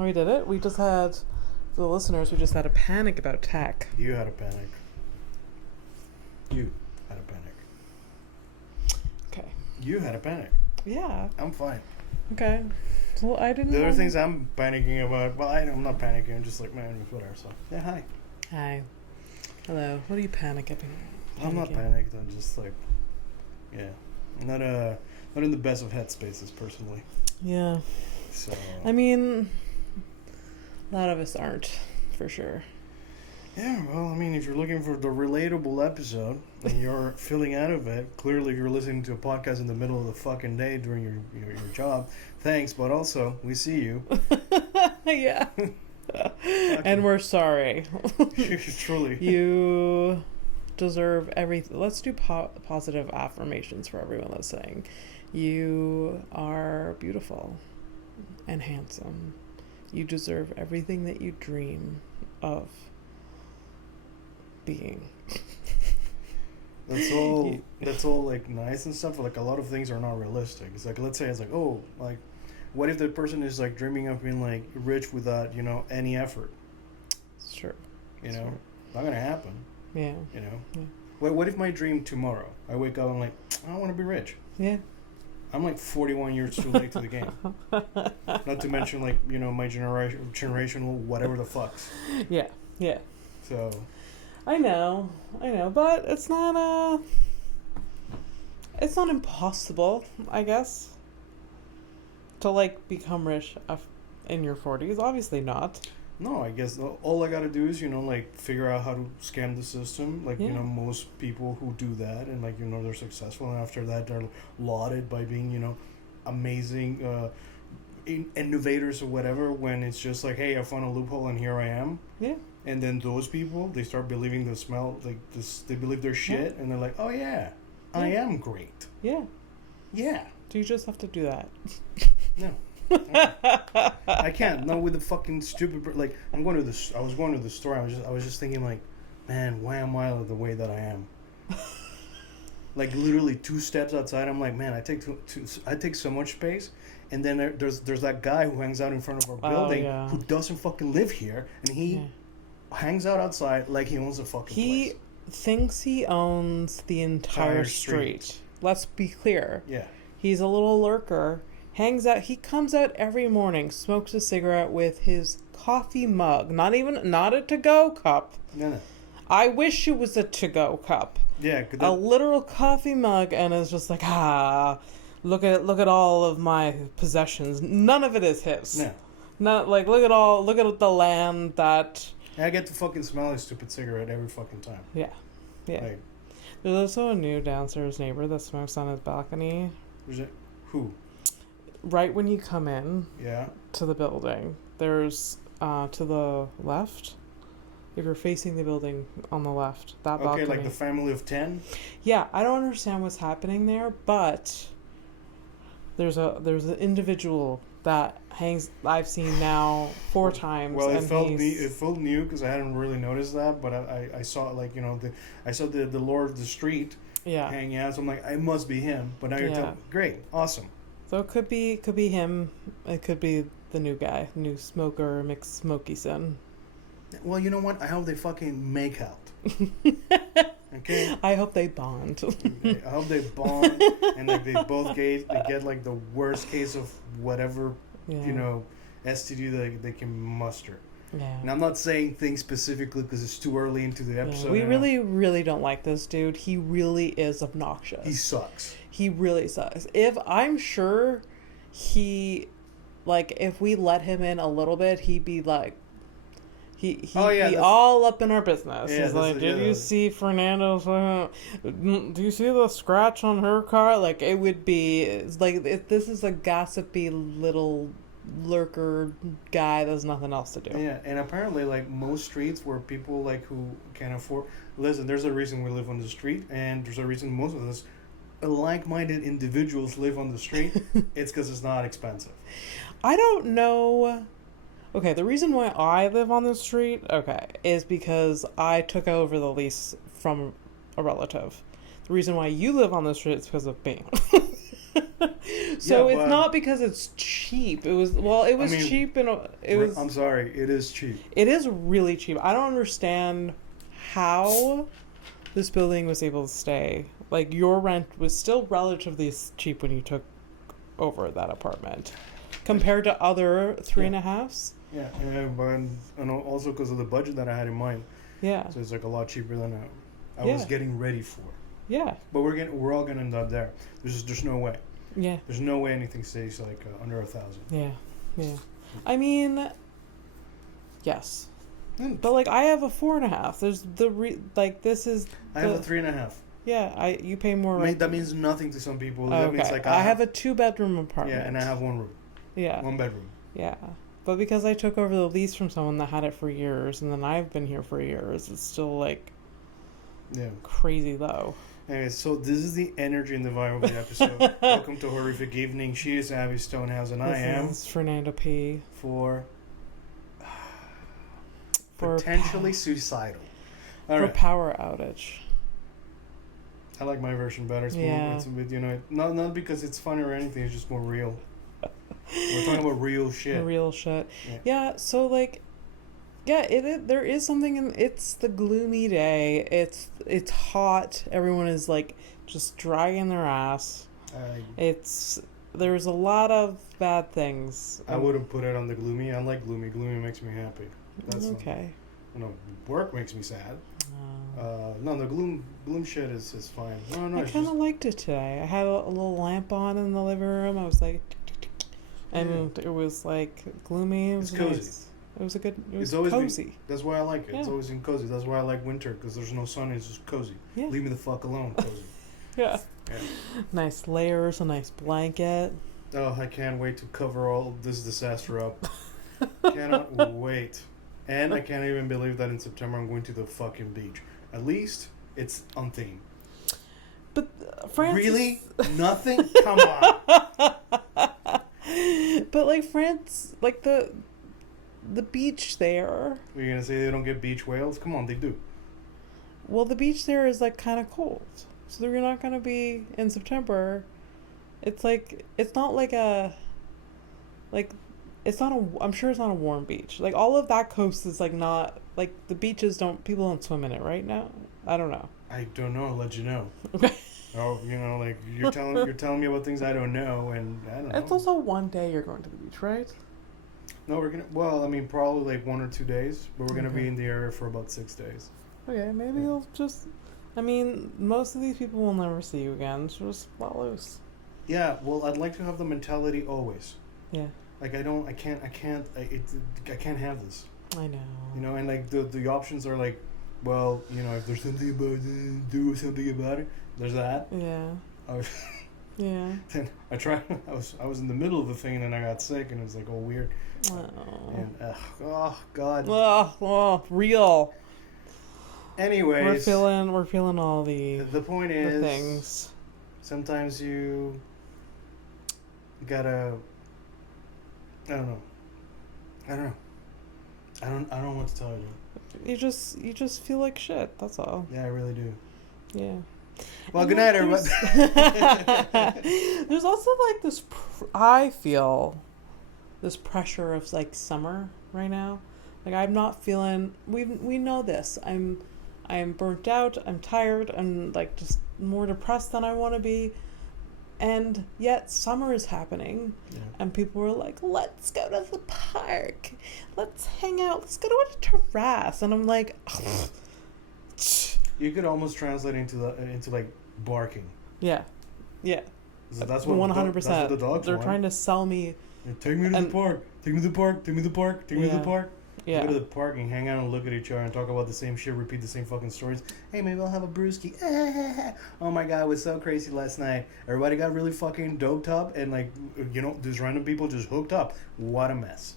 We did it. We just had, for the listeners, we just had a panic about tech. You had a panic. You had a panic. Okay. You had a panic. Yeah. I'm fine. Okay. Well, I didn't. The other things I'm panicking about. Well, I'm not panicking. I'm just like, man, whatever. So yeah, hi. Hi. Hello. What are you panicking? I'm not panicked. I'm just like, yeah, I'm not in the best of headspaces personally. Yeah. So. I mean, a lot of us aren't, for sure. Yeah, well, I mean, if you're looking for the relatable episode and you're feeling out of it, clearly you're listening to a podcast in the middle of the fucking day during your job. Thanks, but also, we see you. Yeah. And we're sorry. Truly. You deserve everything. Let's do positive affirmations for everyone listening. You are beautiful and handsome. You deserve everything that you dream of being. That's all like nice and stuff, but like a lot of things are not realistic. It's like, let's say it's like, oh, like what if the person is like dreaming of being like rich without, any effort? Sure. Not gonna happen. Yeah. Yeah. What if my dream tomorrow, I wake up, I'm like, I want to be rich. Yeah. I'm like 41 years too late to the game. Not to mention like, my generational whatever the fucks. Yeah. Yeah. So I know, but it's not impossible, I guess, to like become rich in your 40s. Obviously not. No, I guess all I gotta do is, like figure out how to scam the system. Like, most people who do that and like, they're successful, and after that they're lauded by being, amazing innovators or whatever, when it's just like, hey, I found a loophole and here I am. Yeah. And then those people, they start believing the smell, like this, they believe their shit, and they're like, oh yeah, I am great. Yeah. Yeah. Do you just have to do that? No. I can't. Not with the fucking stupid. Like I was going to the store. I was just thinking like, man, why am I the way that I am? Like literally 2 steps outside, I'm like, man, I take so much space. And then there's that guy who hangs out in front of our building who doesn't fucking live here, and he hangs out outside like he owns a fucking place. He thinks he owns the entire street. Let's be clear. Yeah. He's a little lurker. Hangs out. He comes out every morning, smokes a cigarette with his coffee mug. Not a to-go cup. No. I wish it was a to-go cup. Yeah. A literal coffee mug, and it's just like, look at all of my possessions. None of it is his. No. Not like look at the land that. I get to fucking smell his stupid cigarette every fucking time. Yeah. Yeah. Like, there's also a new downstairs neighbor that smokes on his balcony. Is it who? Right when you come in to the building, there's to the left, if you're facing the building on the left, that balcony. Okay, like the family of 10? Yeah, I don't understand what's happening there, but there's an individual that hangs, I've seen now 4 times. Well, it felt new because I hadn't really noticed that, but I saw like, I saw the Lord of the Street hanging out, so I'm like, it must be him. But now you're telling me, great, awesome. So it could be him. It could be the new guy, new smoker McSmokeyson. Well, you know what? I hope they fucking make out. Okay. I hope they bond. I hope they bond and like they both get like the worst case of whatever STD that they can muster. Yeah. And I'm not saying things specifically because it's too early into the episode. We really, really don't like this dude. He really is obnoxious. He sucks. He really sucks. If we let him in a little bit, he'd be like, he'd be all up in our business. Yeah, he's like, did you see Fernando's? Do you see the scratch on her car? Like, it would be, it's like, this is a gossipy little lurker guy there's nothing else to do. Yeah, and apparently like most streets where people like who can afford, listen, there's a reason we live on the street, and there's a reason most of us like-minded individuals live on the street. It's because it's not expensive. I don't know. Okay, the reason why I live on the street, is because I took over the lease from a relative. The reason why you live on the street is because of me. So it's not because it's cheap. It was cheap and it was. I'm sorry, it is cheap. It is really cheap. I don't understand how this building was able to stay. Like, your rent was still relatively cheap when you took over that apartment compared to other 3.5s. Yeah, and also because of the budget that I had in mind. Yeah. So it's like a lot cheaper than I was getting ready for. Yeah. But we're all gonna end up there. There's no way. Yeah. There's no way anything stays like under 1,000. Yeah. Yeah. I mean, yes. But like, I have a 4.5. There's this is. I have a 3.5. Yeah, you pay more. That means nothing to some people. Oh, that means like I have a 2-bedroom apartment. Yeah, and I have 1 room. Yeah. 1 bedroom. Yeah. But because I took over the lease from someone that had it for years, and then I've been here for years, it's still like crazy low. Anyway, so this is the energy and the vibe of the episode. Welcome to Horrific Evening. She is Abby Stonehouse, and I am... This is Fernando P. For potentially suicidal. For power outage. I like my version better. It's more, it's a bit, not because it's funny or anything, it's just more real. We're talking about real shit. Real shit. Yeah, so like... Yeah, there is something in it's the gloomy day. It's hot. Everyone is like just dragging their ass. There's a lot of bad things. I wouldn't put it on the gloomy. I like gloomy. Gloomy makes me happy. That's okay. Work makes me sad. No, the gloom shit is fine. No, I kind of liked it today. I had a little lamp on in the living room. I was like, and it was like gloomy. It was cozy. Nice. It was It's always cozy. That's why I like it. Yeah. It's always been cozy. That's why I like winter, because there's no sun. It's just cozy. Yeah. Leave me the fuck alone, cozy. Yeah. Nice layers, a nice blanket. Oh, I can't wait to cover all this disaster up. Cannot wait. And I can't even believe that in September I'm going to the fucking beach. At least it's on theme. But France... Really? Nothing? Come on. But like France, like the beach there. You're going to say they don't get beach whales? Come on, they do. Well, the beach there is like kind of cold. So they're not going to be in September. It's like, it's not like a, like, it's not a, I'm sure it's not a warm beach. Like all of that coast is like not, like the beaches people don't swim in it right now. I don't know. I don't know. I'll let you know. Okay. Oh, like you're telling me about things I don't know, and I don't know. It's also one day you're going to the beach, right? No, probably like 1 or 2 days, but we're gonna be in the area for about 6 days. Okay, maybe you'll just. I mean, most of these people will never see you again, so just let loose. Yeah, well, I'd like to have the mentality always. Yeah. Like I can't have this. I know. And like the options are like, well, if there's something about it, do something about it. There's that. Yeah. Yeah. Then I was in the middle of the thing, and then I got sick, and it was like all weird. Oh. And oh God. Oh, real. Anyways, we're feeling all the point is things. Sometimes you gotta. I don't know. I don't know what to tell you. You just feel like shit. That's all. Yeah, I really do. Yeah. Well, good night, everybody. There's also like this. I feel this pressure of like summer right now. Like I'm not feeling. We know this. I'm burnt out. I'm tired. I'm like just more depressed than I want to be. And yet summer is happening, and people were like, "Let's go to the park. Let's hang out. Let's go to a terrace." And I'm like, you could almost translate into like barking. Yeah. So that's what 100%. That's what the dogs They're trying to sell me. Take me to the park. Take me to the park. Take me to the park. Take me to the park. Yeah. Go to the park and hang out and look at each other and talk about the same shit, repeat the same fucking stories. Hey, maybe I'll have a brewski. Oh my God, it was so crazy last night. Everybody got really fucking doped up, and like, these random people just hooked up. What a mess.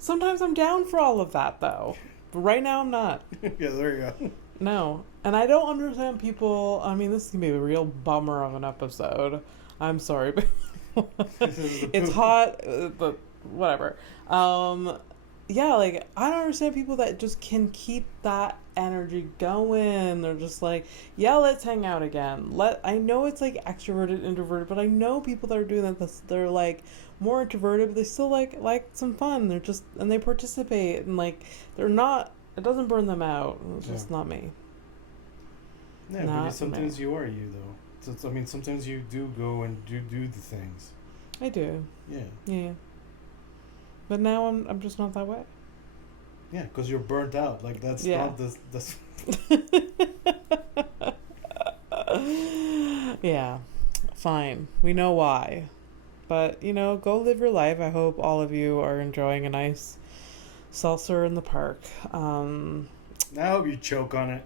Sometimes I'm down for all of that, though. But right now I'm not. Yeah, there you go. No. And I don't understand people. I mean, this is going to be a real bummer of an episode. I'm sorry. It's hot, but whatever. yeah, like, I don't understand people that just can keep that energy going. They're just like, yeah, let's hang out again. I know it's like extroverted, introverted, but I know people that are doing that. They're like more introverted, but they still like some fun. They're just, and they participate, and like they're not. It doesn't burn them out. It's just not me. Yeah, but sometimes you are you though. So I mean, sometimes you do go and do the things. I do. Yeah. Yeah. But now I'm just not that way. Yeah, because you're burnt out. Like that's not this. Yeah, fine. We know why, but go live your life. I hope all of you are enjoying a nice seltzer in the park. I hope you choke on it.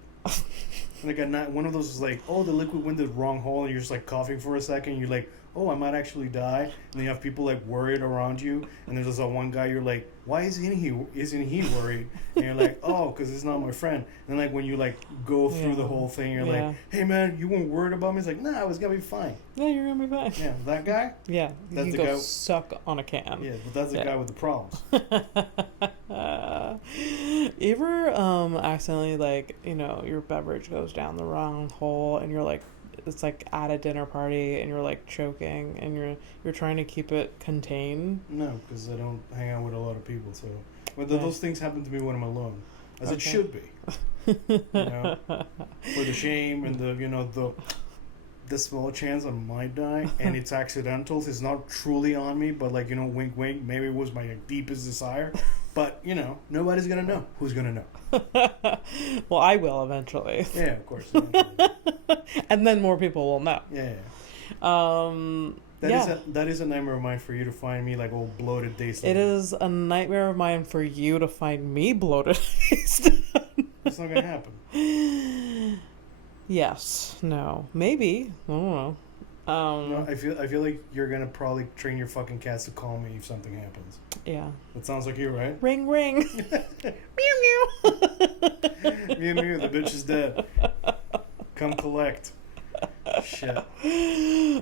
Like one of those is like, oh, the liquid went the wrong hole, and you're just like coughing for a second. And you're like, oh, I might actually die. And then you have people like worried around you, and there's this one guy. You're like, why isn't he worried? And you're like, oh, because he's not my friend. And then like when you like go through the whole thing, you're like, hey man, you weren't worried about me? It's like, nah, I was gonna be fine. Yeah, you're gonna be fine. Yeah, that guy. Yeah, that's you the go guy. Suck on a can. Yeah, but that's the guy with the problems. You ever accidentally like your beverage goes down the wrong hole and you're like, it's like at a dinner party and you're like choking and you're trying to keep it contained? No, because I don't hang out with a lot of people, so those things happen to me when I'm alone, as it should be. For the shame and the small chance I might die, and it's accidental. It's not truly on me, but like wink, wink. Maybe it was my deepest desire, but nobody's gonna know. Who's gonna know? Well, I will eventually. Yeah, of course. And then more people will know. Yeah. That is a nightmare of mine for you to find me like old bloated days. It is a nightmare of mine for you to find me bloated. It's not gonna happen. Yes. No. Maybe. I don't know. No, I feel like you're gonna probably train your fucking cats to call me if something happens. Yeah. That sounds like you, right? Ring, ring. Meow, meow. Mew, mew. The bitch is dead. Come collect. Shit.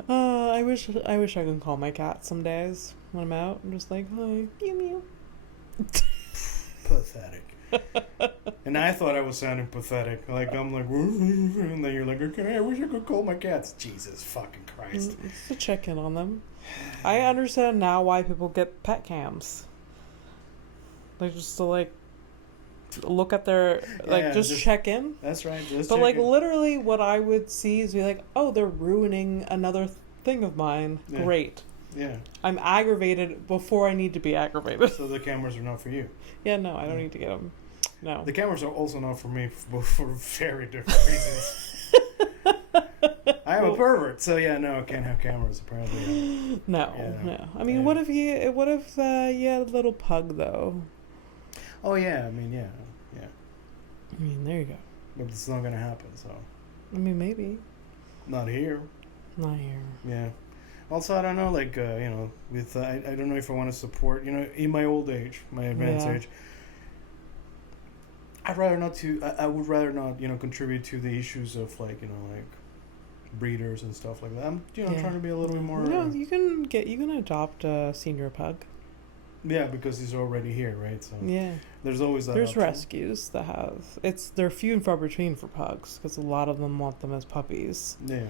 I wish I could call my cat some days when I'm out. I'm just like, hi, mew, mew. Pathetic. And I thought I was sounding pathetic. Like, I'm like, and then you're like, okay, I wish I could call my cats. Jesus fucking Christ. It's to check in on them. I understand now why people get pet cams. Like, just to, like, look at their, like, just check in. That's right. But, like, literally what I would see is be like, oh, they're ruining another thing of mine. Yeah. Great. Yeah. I'm aggravated before I need to be aggravated. So the cameras are not for you. Yeah, no, I don't need to get them. No. The cameras are also not for me for very different reasons. I am a pervert, so yeah, no, I can't have cameras apparently. No. I mean, what if you had a little pug though? Oh yeah, I mean, yeah. I mean, there you go. But it's not gonna happen, so. I mean, maybe. Not here. Not here. Yeah. Also, I don't know, like, with I don't know if I want to support, in my old age, my advanced age. I would rather not, contribute to the issues of like breeders and stuff like that. I'm, trying to be a little bit more. No, you can adopt a senior pug. Yeah, because he's already here, right? So yeah, there's always that. There's option. Rescues that have they're few and far between for pugs because a lot of them want them as puppies. Yeah.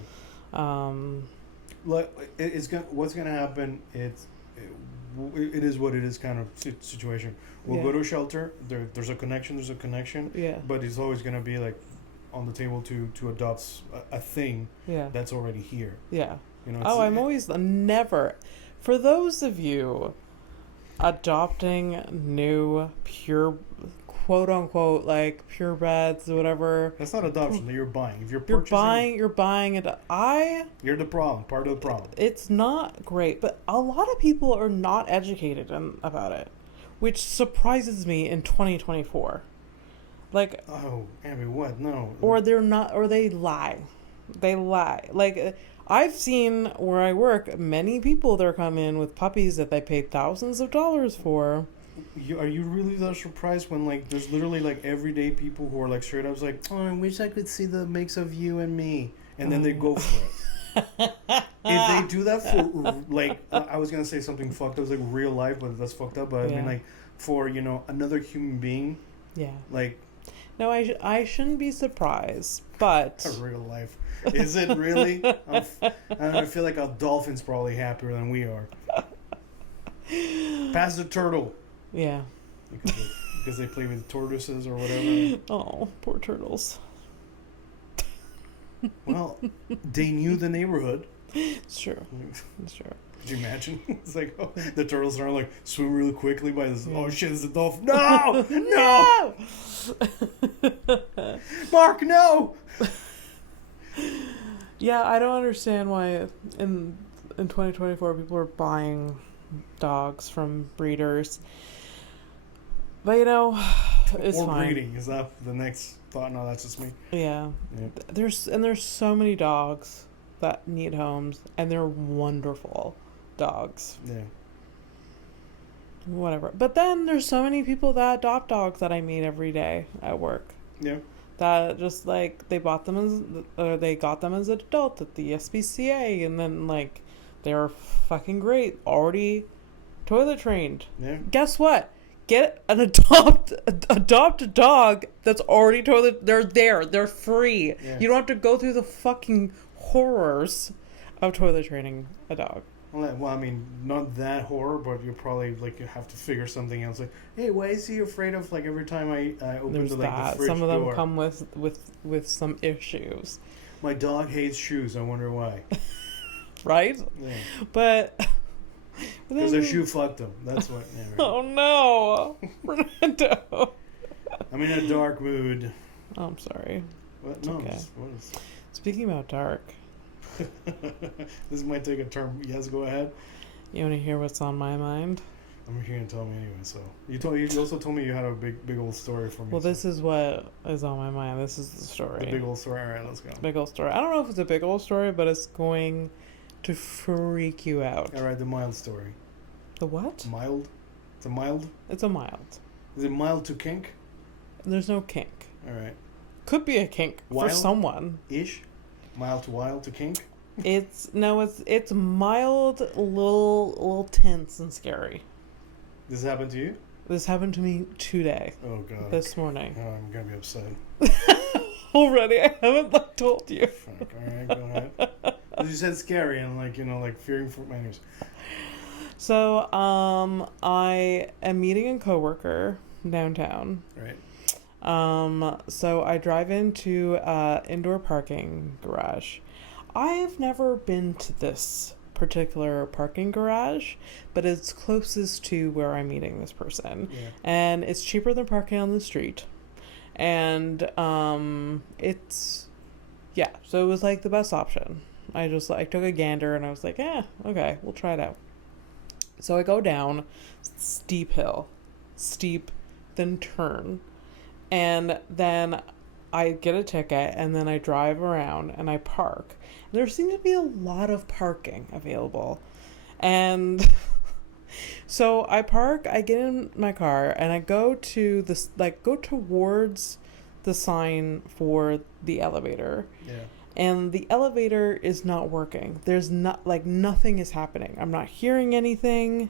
Like what's gonna happen? It is what it is kind of situation. We'll go to a shelter. There's a connection. Yeah. But it's always gonna be like on the table to adopt a thing. That's already here. Yeah. I'm never. For those of you adopting new pure, quote unquote, like purebreds or whatever. That's not adoption. You're buying. If you're purchasing, you're buying it. You're the problem. Part of the problem. It's not great, but a lot of people are not educated about it, which surprises me in 2024. Like, oh, Abby, what? No. Or they're not, or they lie. They lie. Like, I've seen where I work, many people that come in with puppies that they paid thousands of dollars for. Are you really that surprised when, like, there's literally, like, everyday people who are, like, straight up, like, oh, I wish I could see the mix of you and me. And then they go for it. If they do that for, like, I was going to say something fucked up, like, real life, but that's fucked up. But I mean, like, for, you know, another human being. Yeah. Like, no, I shouldn't be surprised, but real life. Is it really? I feel like a dolphin's probably happier than we are. Pass the turtle. Yeah. Because they play with tortoises or whatever. Oh, poor turtles. Well, they knew the neighborhood. It's true. It's true. Could you imagine? It's like, oh, the turtles are like swim really quickly by this. Oh shit! It's a dolphin. No, no, Mark, no. Yeah, I don't understand why in 2024 people are buying dogs from breeders. But you know, it's fine. Or breeding. Is that the next thought? No, that's just me. Yeah. There's so many dogs that need homes, and they're wonderful dogs. Yeah. Whatever. But then there's so many people that adopt dogs that I meet every day at work. Yeah. That just like they got them as an adult at the SPCA, and then like they're fucking great, already toilet trained. Yeah. Guess what? Get an adopt a dog that's already toilet. They're free. Yeah. You don't have to go through the fucking horrors of toilet training a dog. Well, I mean, not that horror, but you probably like you have to figure something else. Like, hey, why is he afraid of like every time I open the fridge some of them door? come with some issues. My dog hates shoes. I wonder why. Right? Yeah. But because their shoe fucked them. That's what. Yeah, right. Oh no, Fernando. I'm in a dark mood. Oh, I'm sorry. What? No. Okay. What is... Speaking about dark. This might take a turn. Yes, go ahead. You want to hear what's on my mind? I'm here to tell me anyway. So you also told me you had a big old story for me. Well, this is what is on my mind. This is the story. The big old story. All right, let's go. Big old story. I don't know if it's a big old story, but it's going to freak you out. All right, the mild story. The what? Mild. It's a mild. It's a mild. Is it mild to kink? There's no kink. All right. Could be a kink wild? For someone. Ish. Mild to kink. It's mild, little tense and scary. This happened to you? This happened to me today. Oh god. This morning. Oh, I'm gonna be upset. Already, I haven't told you. Fuck. All right, go ahead. You said scary and like fearing for manners. So I am meeting a coworker downtown. Right. So I drive into indoor parking garage. I've never been to this particular parking garage, but it's closest to where I'm meeting this person. Yeah. And it's cheaper than parking on the street. And so it was like the best option. I took a gander and I was like, okay, we'll try it out. So I go down, steep hill, then turn, and then I get a ticket, and then I drive around and I park. There seems to be a lot of parking available. And so I park, I get in my car, and I go towards the sign for the elevator. Yeah. And the elevator is not working. There's nothing is happening. I'm not hearing anything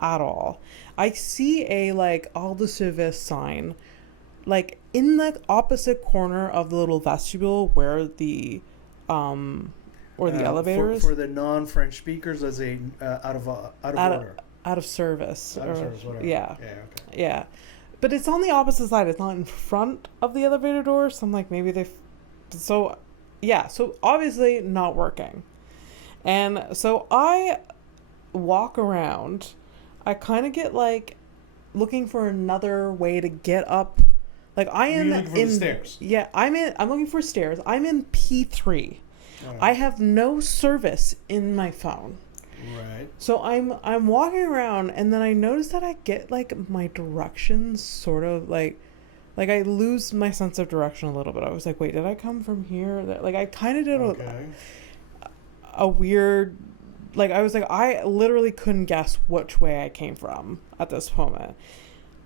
at all. I see a all de service sign in the opposite corner of the little vestibule where the elevator is. For the non-French speakers, as a out of order. Out of service. Out of service, whatever. Yeah. Yeah, okay. Yeah. But it's on the opposite side. It's not in front of the elevator door. So I'm like, maybe so obviously not working. And so I walk around. I kind of get looking for another way to get up. I am looking for the stairs. Yeah, I'm looking for stairs. I'm in P3. Right. I have no service in my phone. Right. So I'm walking around, and then I notice that I get my directions sort of I lose my sense of direction a little bit. I was like, wait, did I come from here? I kind of did a weird, I was like, I literally couldn't guess which way I came from at this moment.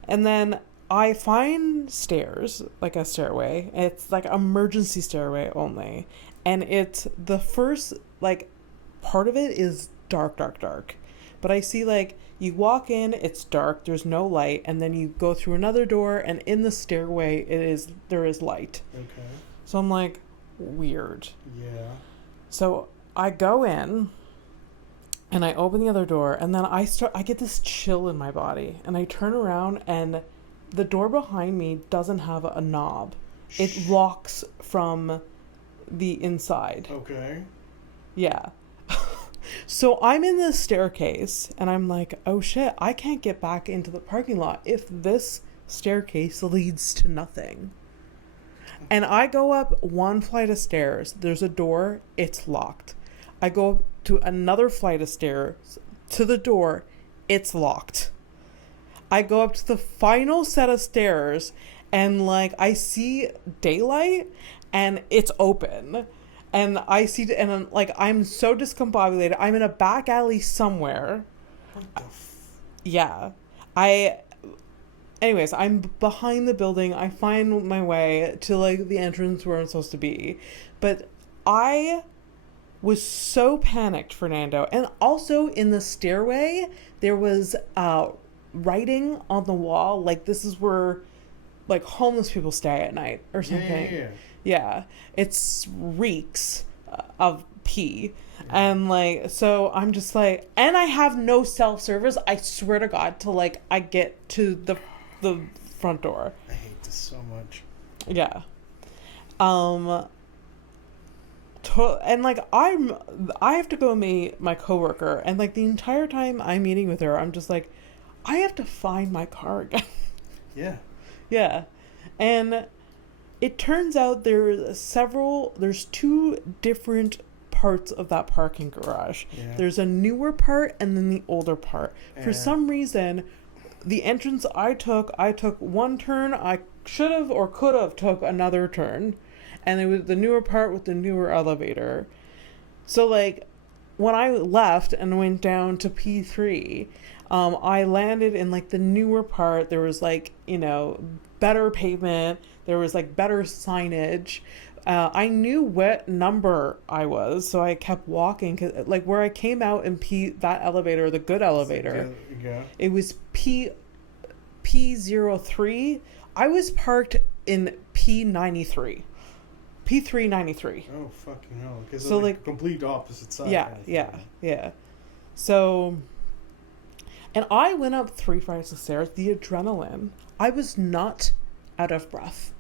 And then I find stairs, a stairway. It's emergency stairway only. And it's the first, part of it is dark. But I see, like, you walk in, it's dark, there's no light, and then you go through another door, and in the stairway, there is light. Okay. So I'm like, weird. Yeah. So I go in, and I open the other door, and then I get this chill in my body, and I turn around, and the door behind me doesn't have a knob. It locks from the inside. Okay. Yeah. So I'm in the staircase, and I'm like, oh shit, I can't get back into the parking lot if this staircase leads to nothing. And I go up one flight of stairs. There's a door. It's locked. I go up to another flight of stairs to the door. It's locked. I go up to the final set of stairs, and like I see daylight, and it's open. And I see, and I'm, like, I'm so discombobulated. I'm in a back alley somewhere. What the Yeah. Anyways, I'm behind the building. I find my way to, like, the entrance where I'm supposed to be. But I was so panicked, Fernando. And also in the stairway, there was writing on the wall. Like, this is where, like, homeless people stay at night or something. Yeah. Yeah, it reeks of pee. And like, so I'm just like, and I have no self-service. I swear to God, till like I get to the front door. I hate this so much. Yeah. And like I have to go meet my coworker, and like the entire time I'm meeting with her, I'm just like, I have to find my car again. Yeah. Yeah, and it turns out there's two different parts of that parking garage. Yeah. There's a newer part and then the older part. For some reason, the entrance I took one turn. I should have or could have took another turn. And it was the newer part with the newer elevator. So like when I left and went down to P3, I landed in like the newer part. There was like, better pavement. There was like better signage. I knew what number I was, so I kept walking. 'Cause, like where I came out in that elevator, the good elevator, it was P03. I was parked in P93. P393. Oh, fucking hell. Because so like complete opposite side. Yeah. So, and I went up 3 flights of stairs. The adrenaline. I was not out of breath.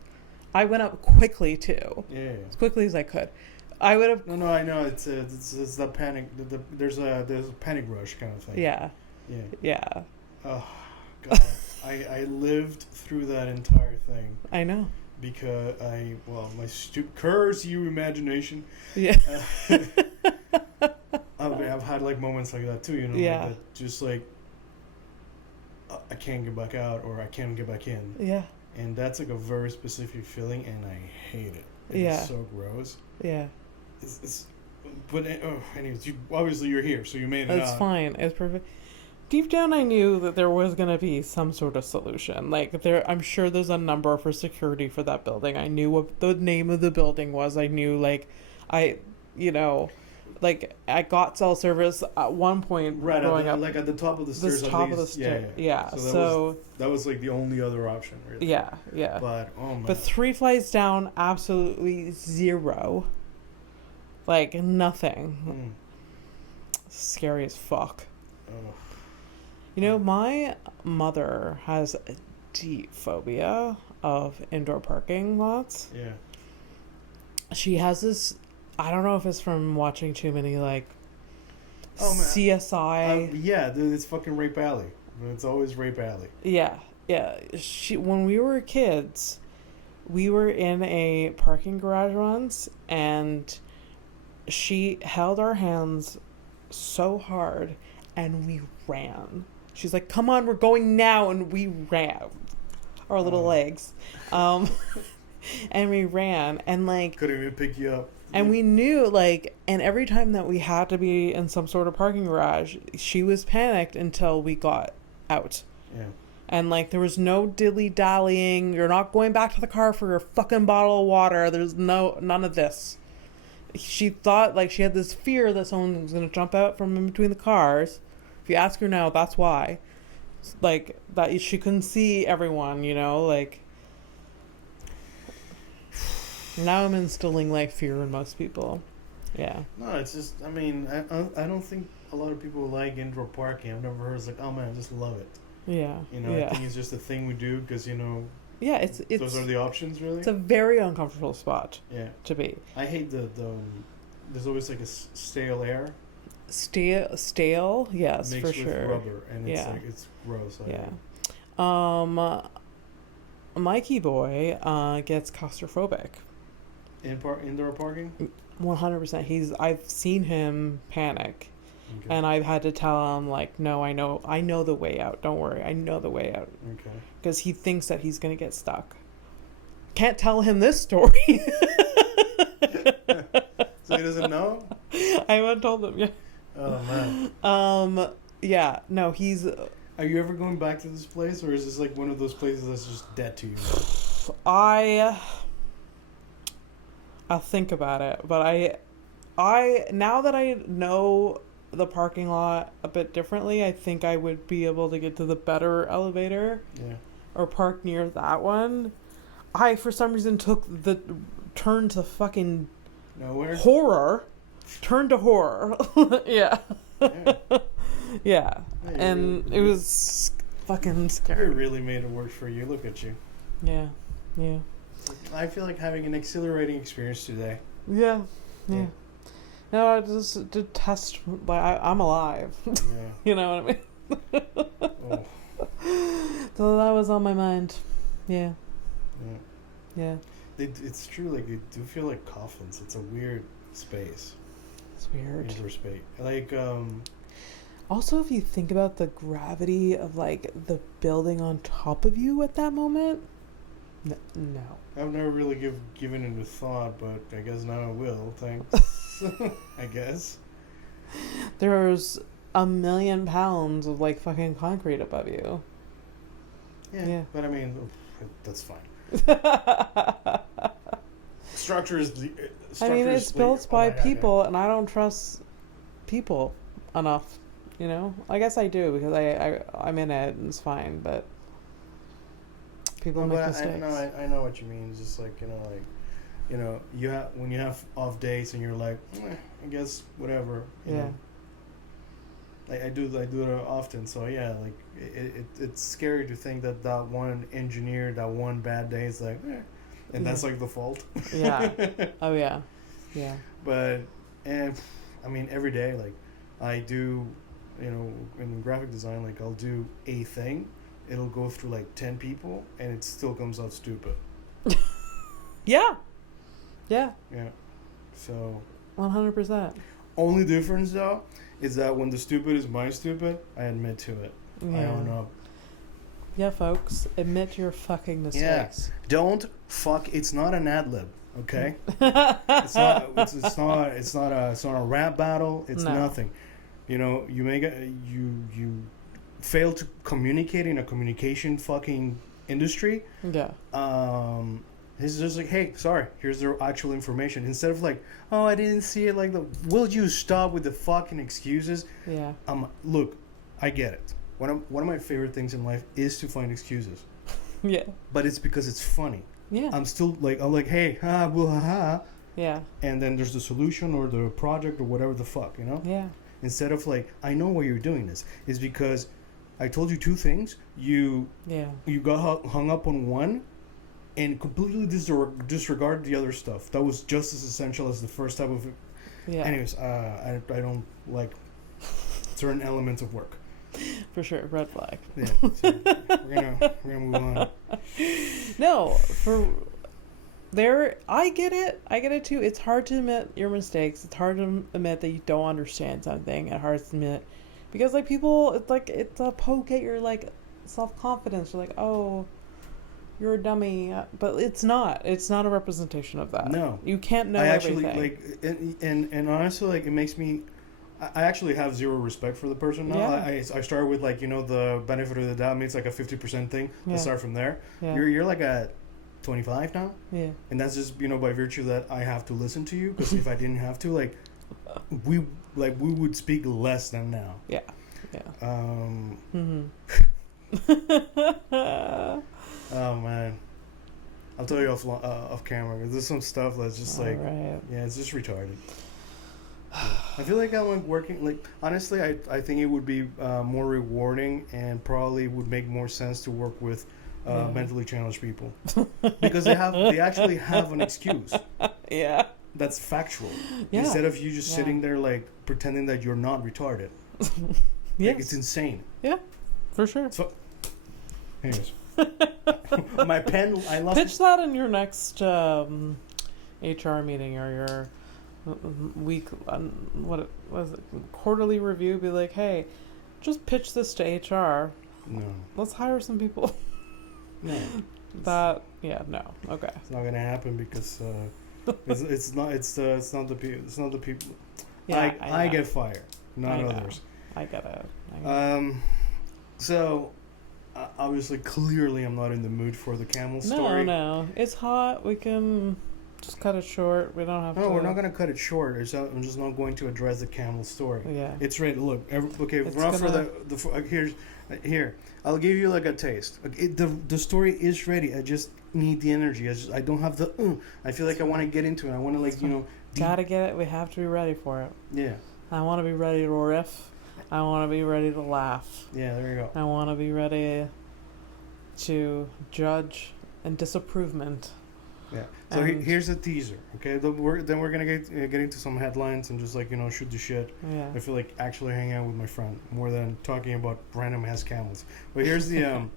I went up quickly too. Yeah. As quickly as I could. I would have. No, I know it's the panic. There's a panic rush kind of thing. Yeah. Oh God, I lived through that entire thing. I know. Because curse you imagination. Yeah. I've had like moments like that too. Yeah. Like that, just like I can't get back out or I can't get back in. Yeah. And that's like a very specific feeling, and I hate it. It's so gross. Yeah. But anyways, you're here, so you made it. It's fine. It's perfect. Deep down, I knew that there was gonna be some sort of solution. Like I'm sure there's a number for security for that building. I knew what the name of the building was. I knew I got cell service at one point growing up. Like at the top of the stairs. Top of the stairs. Yeah. So that was like the only other option, really. Yeah. But oh man. But 3 flights down, absolutely zero. Like nothing. Scary as fuck. Oh. My mother has a deep phobia of indoor parking lots. Yeah. She has this. I don't know if it's from watching too many CSI. Yeah, dude, it's fucking Rape Alley. It's always Rape Alley. Yeah. When we were kids, we were in a parking garage once, and she held our hands so hard, and we ran. She's like, "Come on, we're going now," and we ran. Our little legs, and we ran, and like couldn't even pick you up. And we knew, and every time that we had to be in some sort of parking garage, she was panicked until we got out. Yeah. And, there was no dilly-dallying. You're not going back to the car for your fucking bottle of water. There's none of this. She thought, she had this fear that someone was going to jump out from in between the cars. If you ask her now, that's why. Like, that she couldn't see everyone, you know, like... Now I'm instilling, like, fear in most people. Yeah. No, it's just, I mean, I don't think a lot of people like indoor parking. I've never heard it's like, oh man, I just love it. Yeah. You know, I think it's just a thing we do because, you know... Yeah, it's... Those are the options, really? It's a very uncomfortable spot to be. I hate the there's always like a stale air. Stale, yes, mixed for sure. With rubber, and it's like, it's gross. Mikey boy gets claustrophobic. Indoor parking? 100%. I've seen him panic. Okay. And I've had to tell him, like, no, I know the way out. Don't worry, I know the way out. Okay. Because he thinks that he's going to get stuck. Can't tell him this story. So he doesn't know? I haven't told him yet. Oh, man. Yeah, no, he's... Are you ever going back to this place, or is this like one of those places that's just dead to you? I'll think about it, but I now that I know the parking lot a bit differently, I think I would be able to get to the better elevator. Yeah. Or park near that one. I, for some reason, took the turn to fucking nowhere. Horror. Turn to horror. Yeah. Yeah. And it was fucking scary. You really made it work for you. Look at you. Yeah. Yeah. I feel like having an exhilarating experience today. Yeah. Yeah. No, I just to test. Like, I'm alive. Yeah. You know what I mean? Oh. So that was on my mind. Yeah. Yeah. It's true. Like, they do feel like coffins. It's a weird space. It's weird. Indoor space. Like, Also, if you think about the gravity of, like, the building on top of you at that moment, no. I've never really given it a thought, but I guess now I will. Thanks. I guess. There's 1 million pounds of, like, fucking concrete above you. Yeah. But I mean, that's fine. Structures. I mean, it's built by people, and I don't trust people enough. You know, I guess I do because I'm in it and it's fine, but people make mistakes. I know what you mean. It's just like, when you have off days and you're like, I guess whatever. You know? Like, I do it often. So yeah, like it's scary to think that one engineer, that one bad day is like, and that's like the fault. Yeah. Oh yeah. Yeah. But I mean, every day, like I do. In graphic design, like I'll do a thing, it'll go through like 10 people, and it still comes out stupid. Yeah. So 100%. Only difference though is that when the stupid is my stupid, I admit to it. I own up. Yeah, folks, admit your fucking mistakes. Yeah. Don't fuck. It's not an ad lib. Okay. It's not a rap battle. It's nothing. You fail to communicate in a communication fucking industry. Yeah. It's just like, hey, sorry, here's the actual information. Instead of like, oh, I didn't see it like will you stop with the fucking excuses? Yeah. Look, I get it. One of my favorite things in life is to find excuses. Yeah. But it's because it's funny. Yeah. I'm like, hey, ha. Yeah. And then there's the solution or the project or whatever the fuck, you know? Yeah. Instead of like, I know why you're doing this. Is because I told you two things. You got hung up on one and completely disregarded the other stuff. That was just as essential as the first type of... Yeah. Anyways, I don't like certain elements of work. For sure, red flag. Yeah, so we're gonna move on. No, I get it too. It's hard to admit your mistakes. It's hard to admit that you don't understand something, and hard to admit because like people, it's a poke at your like self-confidence. You're like, oh, you're a dummy, but it's not. It's not a representation of that. No, you can't know everything. I actually and honestly, like it makes me. I actually have zero respect for the person now. Yeah. I start with like the benefit of the doubt. I mean, it's like a 50% thing. Yeah. Let's start from there. Yeah. You're like at 25 now. Yeah. And that's just by virtue that I have to listen to you because if I didn't have to, we would speak less than now. Yeah. Oh man, I'll tell you off camera. There's some stuff that's just it's just retarded. I feel like I'm working. Like honestly, I think it would be more rewarding and probably would make more sense to work with mentally challenged people because they actually have an excuse. Yeah. That's factual. Yeah. Instead of you just sitting there like pretending that you're not retarded. Yes. Like, it's insane. Yeah, for sure. So, anyways, my pen. I lost. Pitch that in your next HR meeting or your week. What was it? Quarterly review. Be like, hey, just pitch this to HR. No. Let's hire some people. No. No. Okay. It's not gonna happen because. It's not the people. Yeah, I get fired, not others. I get it. So obviously, clearly, I'm not in the mood for the camel story. No, it's hot. We can just cut it short. We don't have to. No, we're not going to cut it short. I'm just not going to address the camel story. Yeah, it's ready. Look, okay. Here. I'll give you like a taste. The story is ready. I just need the energy. I don't have the. I feel like I want to get into it. I want to gotta get it. We have to be ready for it. Yeah. I want to be ready to riff. I want to be ready to laugh. Yeah, there you go. I want to be ready to judge and disapprovement. Yeah. So here's a teaser. Okay. Then we're gonna get into some headlines and just shoot the shit. Yeah. I feel like actually hanging out with my friend more than talking about random ass camels. But here's the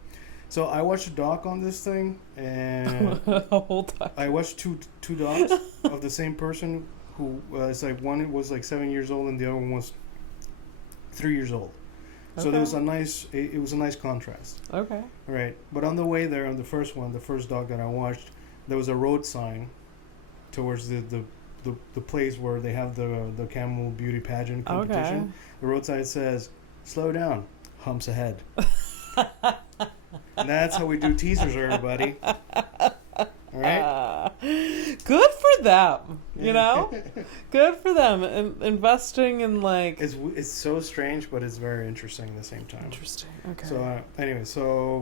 So I watched a doc on this thing and a whole time. I watched two docs of the same person who it's like one was like 7 years old and the other one was 3 years old. So there was a nice contrast. Okay. All right. But on the way there, on the first doc that I watched, there was a road sign towards the place where they have the camel beauty pageant competition. Okay. The road sign says, "Slow down, humps ahead." And that's how we do teasers, everybody. All right. Good for them. You know, good for them. Investing in like. It's so strange, but it's very interesting at the same time. Interesting. Okay. So anyway,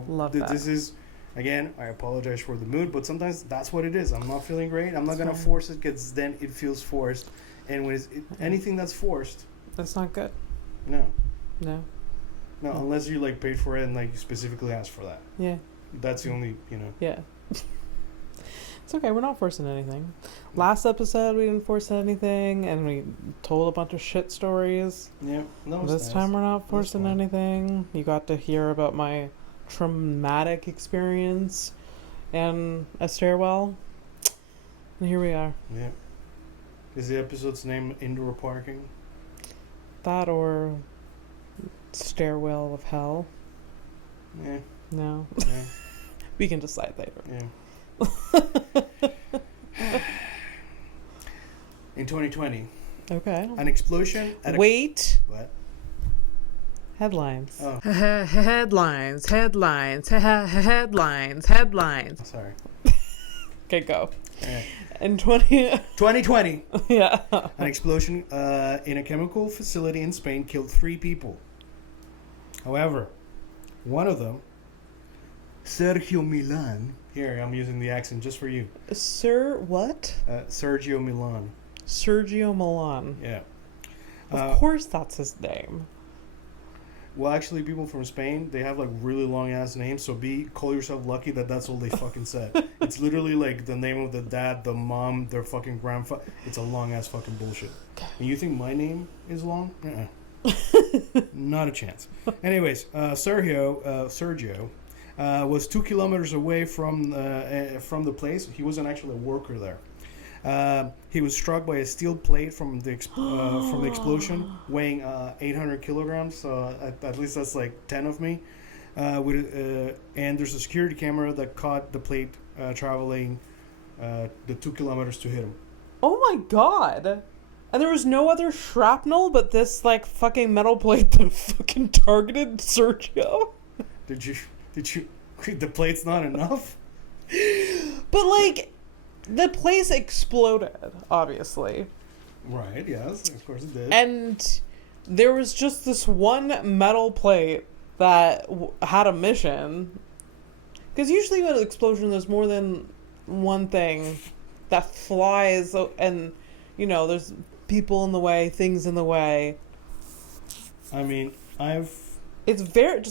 love that. This is. Again, I apologize for the mood, but sometimes that's what it is. I'm not feeling great. I'm not going to force it because then it feels forced. And when anything that's forced... That's not good. No, unless you paid for it and you specifically asked for that. Yeah. That's the only, Yeah. It's okay. We're not forcing anything. Last episode, we didn't force anything, and we told a bunch of shit stories. Yeah. This time, we're not forcing anything. You got to hear about my... traumatic experience and a stairwell, and here we are. Yeah. Is the episode's name Indoor Parking? That or Stairwell of Hell? Yeah. No. Yeah. We can decide later. Yeah. In 2020. Okay. An explosion at Wait. What? Headlines. Oh. Headlines. Sorry. Okay, go. Yeah. In 2020. Yeah. An explosion in a chemical facility in Spain killed 3 people. However, one of them, Sergio Milan. Here, I'm using the accent just for you. Sir, what? Sergio Milan. Sergio Milan. Yeah. Of course that's his name. Well, actually, people from Spain, they have really long ass names. So call yourself lucky that's all they fucking said. It's literally the name of the dad, the mom, their fucking grandfather. It's a long ass fucking bullshit. And you think my name is long? Not a chance. Anyways, Sergio was 2 kilometers away from the place. He wasn't actually a worker there. He was struck by a steel plate from the explosion, weighing 800 kilograms. So at least that's 10 of me. And there's a security camera that caught the plate traveling the 2 kilometers to hit him. Oh my god! And there was no other shrapnel but this fucking metal plate that fucking targeted Sergio. Did you? The plate's not enough. But the place exploded, obviously. Right, yes, of course it did. And there was just this one metal plate that had a mission. Because usually with an explosion, there's more than one thing that flies, and, you know, there's people in the way, things in the way. I mean, It's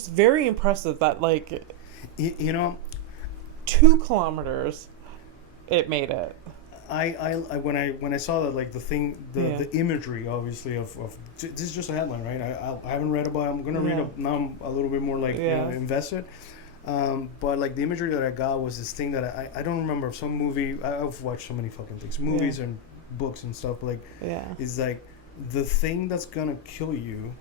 very impressive that, like... You know... 2 kilometers, it made it. When I saw that, like, the imagery, obviously, of this is just a headline, right? I haven't read about it. I'm going to read it. Now I'm a little bit more, like, invested. But, like, the imagery that I got was this thing that I don't remember. Some movie... I've watched so many fucking things. Movies and books and stuff. Like, it's like, the thing that's going to kill you...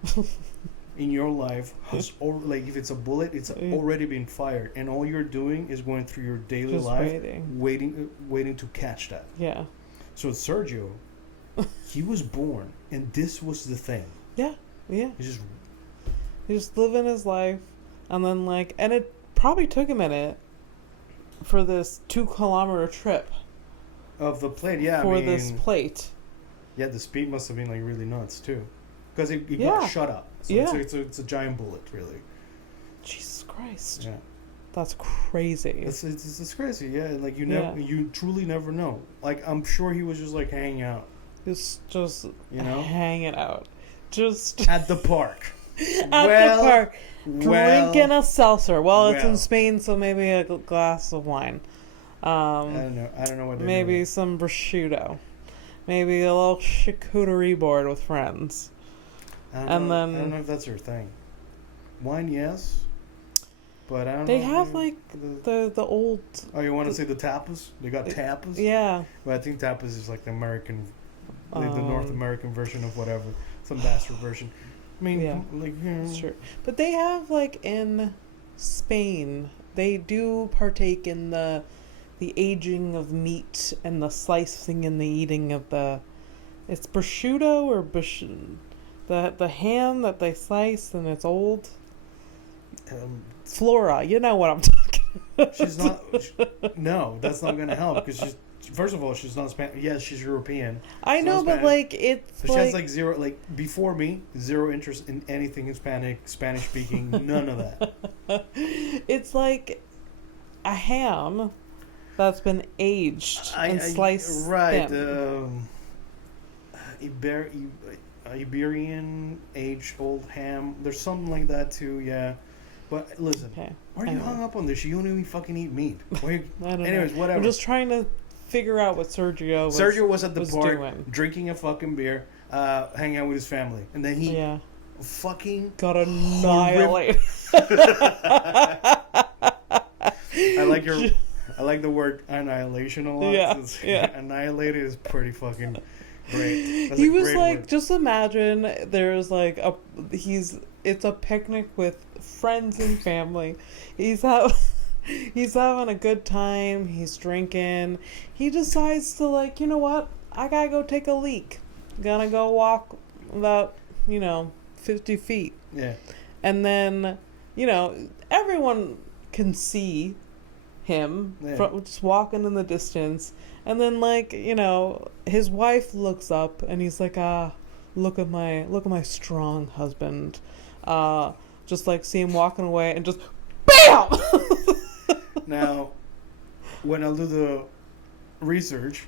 in your life has like if it's a bullet, it's already been fired, and all you're doing is going through your daily life waiting to catch that. Yeah. So Sergio, he was born, and this was the thing. Yeah. He's just living his life, and then and it probably took a minute for this 2-kilometer trip of the plate. This plate. Yeah, the speed must have been like really nuts too, because he got shut up. So it's a giant bullet, really. Jesus Christ. Yeah. That's crazy. It's crazy, yeah. Like, you truly never know. Like, I'm sure he was just, like, hanging out. Just you know? Hanging out. Just... At the park. The park. Drinking a seltzer. It's in Spain, so maybe a glass of wine. I don't know what they're maybe doing. some prosciutto. Maybe a little charcuterie board with friends. I don't know if that's your thing. Wine, yes, but I don't know. They have like the old. Oh, you want to say the tapas? They got tapas. Yeah. But I think tapas is like the American, the North American version of whatever, some bastard version. I mean, Sure. But they have like in Spain, they do partake in the aging of meat and the slicing and the eating of the. It's prosciutto or the ham that they slice and it's old. Flora, you know what I'm talking about. She's not. No, that's not going to help because first of all, she's not Spanish. Yes, she's European. I know, but like it's. But she has like zero. Like before me, zero interest in anything Hispanic, Spanish speaking. None of that. It's like a ham that's been aged and sliced. Right. Iberian age-old ham. There's something like that too, yeah. But listen, why are you hung up on this? You don't even fucking eat meat. I don't know. Whatever. I'm just trying to figure out what Sergio was at the park doing. Drinking a fucking beer, hanging out with his family, and then he fucking got annihilated. I like the word annihilation a lot. Yeah. Annihilated is pretty fucking great. That's he was like, just imagine there's like it's a picnic with friends and family. He's having a good time. He's drinking. He decides to like, you know what? I gotta go take a leak. Gonna go walk about 50 feet. Yeah. And then everyone can see him just walking in the distance. And then his wife looks up and he's like, look at my strong husband. Just like see him walking away and just BAM! Now, when I do the research,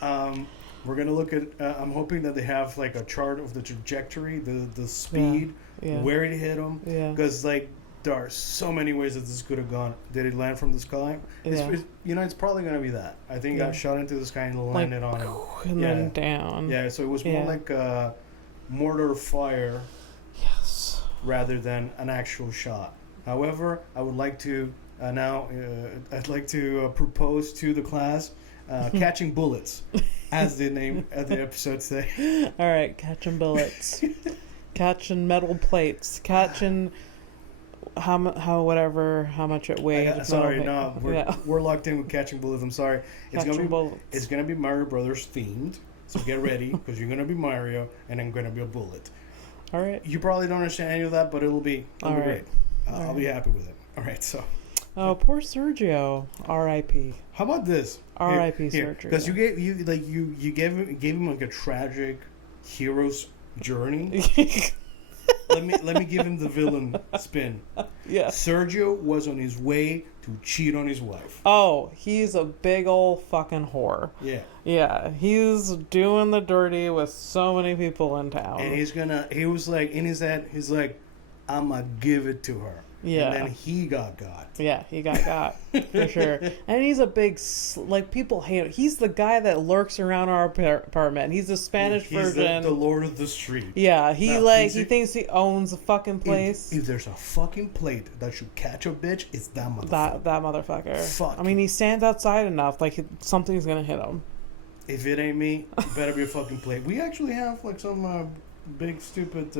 we're gonna look at. I'm hoping that they have like a chart of the trajectory, the speed, where it hit him, because there are so many ways that this could have gone. Did it land from the sky? It's probably gonna be that. I think it got shot into the sky and landed on him, and then down. Yeah, so it was more like a mortar fire, rather than an actual shot. However, I would like to I'd like to propose to the class catching bullets as the name of the episode today. All right, catching bullets, catching metal plates, catching how much it weighs. We're locked in with catching bullets. I'm sorry. It's gonna be Mario Brothers themed. So get ready because you're gonna be Mario and I'm gonna be a bullet. All right. You probably don't understand any of that, but it'll be great. I'll be happy with it. All right, so. Oh, poor Sergio. R.I.P. How about this? R.I.P. Sergio. Because you gave him like a tragic hero's journey. Let me give him the villain spin. Yeah. Sergio was on his way to cheat on his wife. Oh, he's a big old fucking whore. Yeah. Yeah, he's doing the dirty with so many people in town. And he was like, in his head, he's like, I'm gonna give it to her. Yeah. And then he got. Yeah, he got for sure. And he's a big, like, people hate him. He's the guy that lurks around our apartment. He's the Spanish version. The Lord of the Street. Yeah, he thinks he owns a fucking place. If there's a fucking plate that should catch a bitch, it's that motherfucker. That motherfucker. Fuck. I mean, he stands outside enough, like, something's gonna hit him. If it ain't me, it better be a fucking plate. We actually have, like, some big, stupid...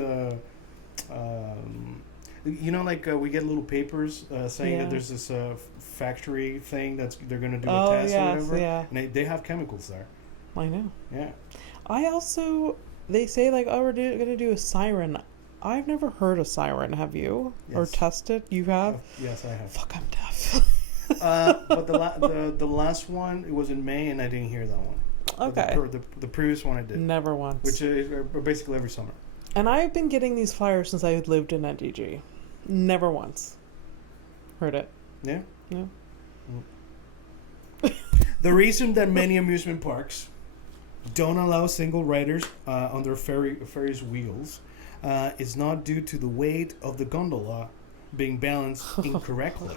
we get little papers saying that there's this factory thing they're going to do a test or whatever. Yeah. And they have chemicals there. I know. Yeah. They say, like, oh, we're going to do a siren. I've never heard a siren. Have you? Yes. Or tested? You have? Yes, I have. Fuck, I'm deaf. But the last one, it was in May, and I didn't hear that one. Okay. The previous one I did. Never once. Which is basically every summer. And I've been getting these flyers since I lived in NDG. Never once heard it. Yeah? No. The reason that many amusement parks don't allow single riders on their Ferris wheels is not due to the weight of the gondola being balanced incorrectly.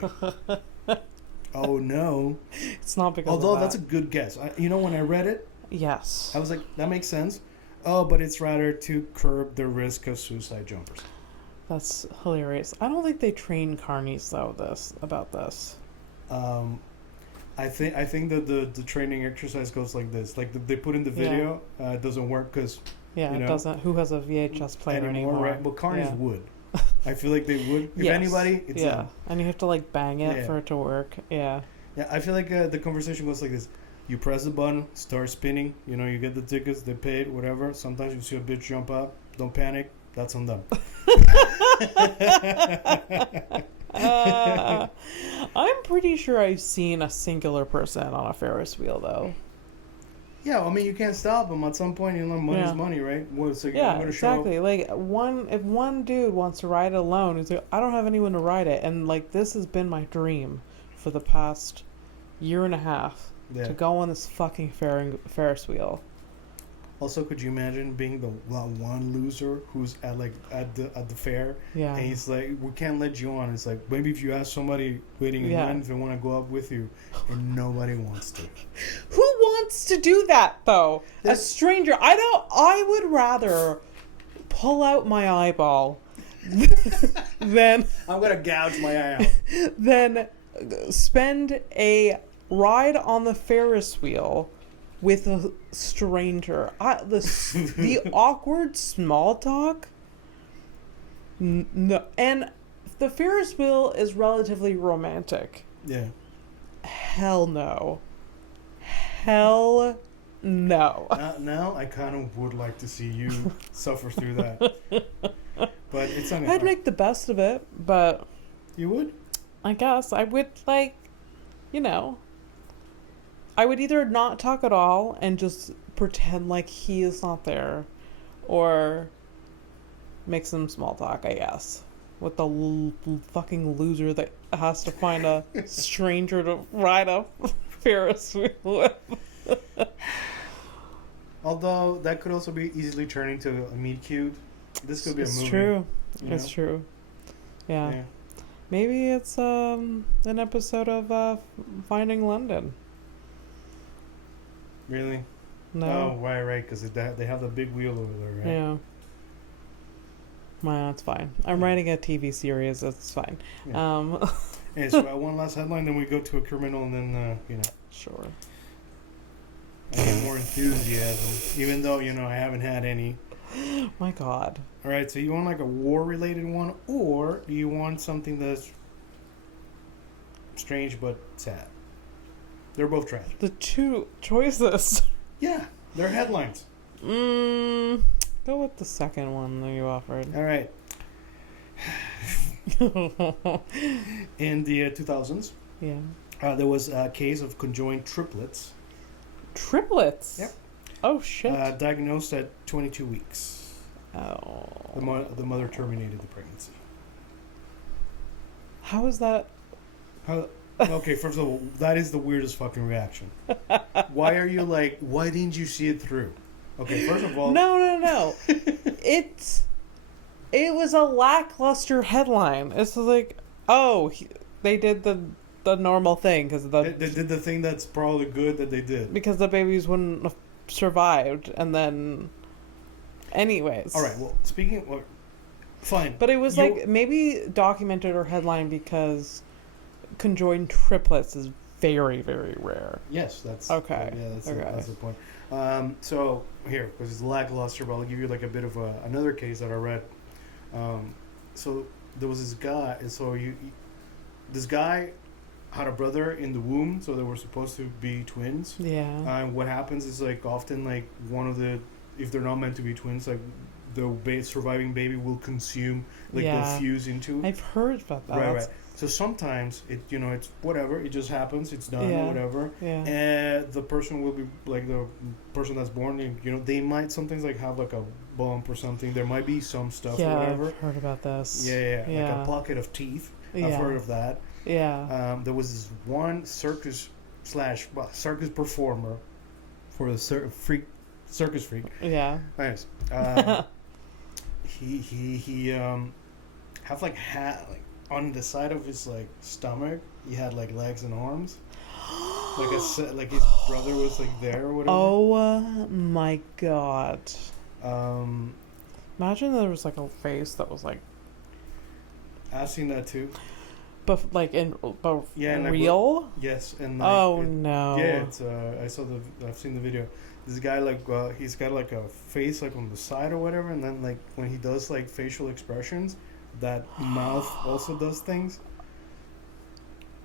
Oh, no. It's not because Although of that. That's a good guess. When I read it, yes, I was like, that makes sense. Oh, but it's rather to curb the risk of suicide jumpers. That's hilarious. I don't think they train carnies about this. I think that the training exercise goes like this. Like they put in the video, it doesn't work because it doesn't. Who has a VHS player anymore? Right? Well, carnies would. I feel like they would. If anybody, it's them. And you have to like bang it for it to work. Yeah. Yeah, I feel like the conversation goes like this. You press the button, start spinning. You get the tickets, they paid, whatever. Sometimes you see a bitch jump up. Don't panic. That's on them. I'm pretty sure I've seen a singular person on a Ferris wheel, though. Yeah, I mean, you can't stop them. At some point, money's money, right? Exactly. Like, if one dude wants to ride it alone, he's like, I don't have anyone to ride it. And, like, this has been my dream for the past year and a half. Yeah. To go on this fucking Ferris wheel. Also, could you imagine being the one loser who's at the fair? Yeah. And he's like, we can't let you on. It's like, maybe if you ask somebody waiting in line if they want to go up with you, and nobody wants to. Who wants to do that though? A stranger. I would rather pull out my eyeball than I'm gonna gouge my eye out. Than spend a ride on the Ferris wheel with a stranger. The awkward small talk. No, and the Ferris wheel is relatively romantic. Yeah. Hell no. Hell no. Now I kind of would like to see you suffer through that. But it's not. I'd make the best of it, but you would? I guess I would I would either not talk at all and just pretend like he is not there, or make some small talk, I guess, with the fucking loser that has to find a stranger to ride a Ferris wheel with. Although that could also be easily turned into a meet cute. This could be a movie. It's true. It's true. Yeah. Maybe it's an episode of Finding London. Really? No. Oh, right, because they have the big wheel over there, right? Yeah. Well, that's fine. I'm writing a TV series. That's fine. Yeah. So one last headline, then we go to a criminal, and then, Sure. I get more enthusiasm, even though, I haven't had any. My God. All right, so you want like a war-related one, or do you want something that's strange but sad? They're both tragic. The two choices. Yeah, they're headlines. Go with the second one that you offered. All right. In the 2000s, there was a case of conjoined triplets. Triplets? Yep. Oh, shit. Diagnosed at 22 weeks. Oh. The mother terminated the pregnancy. How is that? Okay, first of all, that is the weirdest fucking reaction. Why are you like, why didn't you see it through? Okay, first of all... No. It was a lackluster headline. It's like, they did the normal thing because they did the thing that's probably good that they did because the babies wouldn't have survived, and then, anyways. All right. Well, fine. But it was like maybe documented or headline because conjoined triplets is very, very rare. Yes, that's okay. Yeah, that's the point. So here, because it's lackluster, but I'll give you like a bit of another case that I read. So there was this guy, and so this guy had a brother in the womb, so they were supposed to be twins. Yeah. And what happens is like often like if they're not meant to be twins, like the surviving baby will consume, like they'll fuse into. I've heard about that. Right. So sometimes it's whatever, it just happens, it's done or whatever. Yeah. And the person will be like the person that's born, they might sometimes like have like a bump or something. There might be some stuff or whatever. I've heard about this. Yeah. Like a pocket of teeth. I've heard of that. Yeah. There was this one circus performer for the circus freak. Yeah. Nice. He have like on the side of his like stomach, he had like legs and arms. Like his brother was like there or whatever. Oh my god. Imagine there was like a face that was like. I've seen that too. But real? Yes, and no. Yeah, it's I've seen the video. This guy like he's got like a face like on the side or whatever, and then like when he does like facial expressions, that mouth also does things.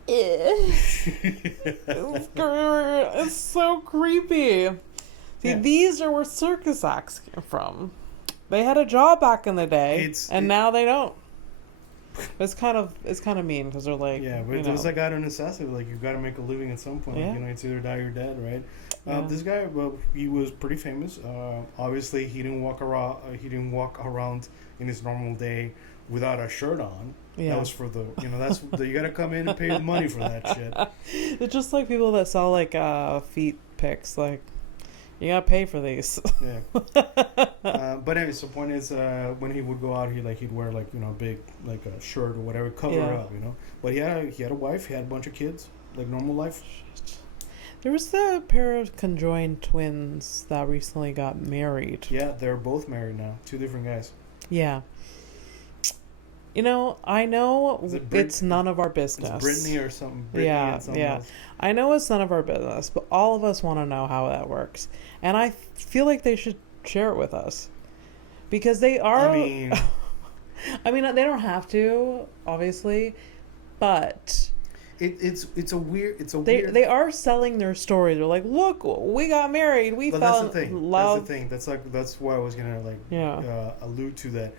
It's so creepy. See, these are where circus acts came from. They had a job back in the day, now they don't. It's kind of mean because they're like, but there's like out of necessity, like you got to make a living at some point. Like, it's either die or dead, right? This guy, he was pretty famous. Obviously, he didn't walk around in his normal day without a shirt on. That was for the you got to come in and pay the money for that shit. It's just like people that sell like feet pics, like. You gotta pay for these. Yeah. But anyways, the point is, when he would go out, he'd wear like a big like a shirt or whatever, cover up, But he had a wife, he had a bunch of kids, like normal life. There was a pair of conjoined twins that recently got married. Yeah, they're both married now. 2 different guys. Yeah. I know it's none of our business. It's Brittany or something. Else. I know it's none of our business, but all of us want to know how that works. And I feel like they should share it with us. Because they are... I mean, they don't have to, obviously, but... It's a weird... They are selling their story. They're like, look, we got married. We fell in love. That's the thing. That's why I was going to allude to that.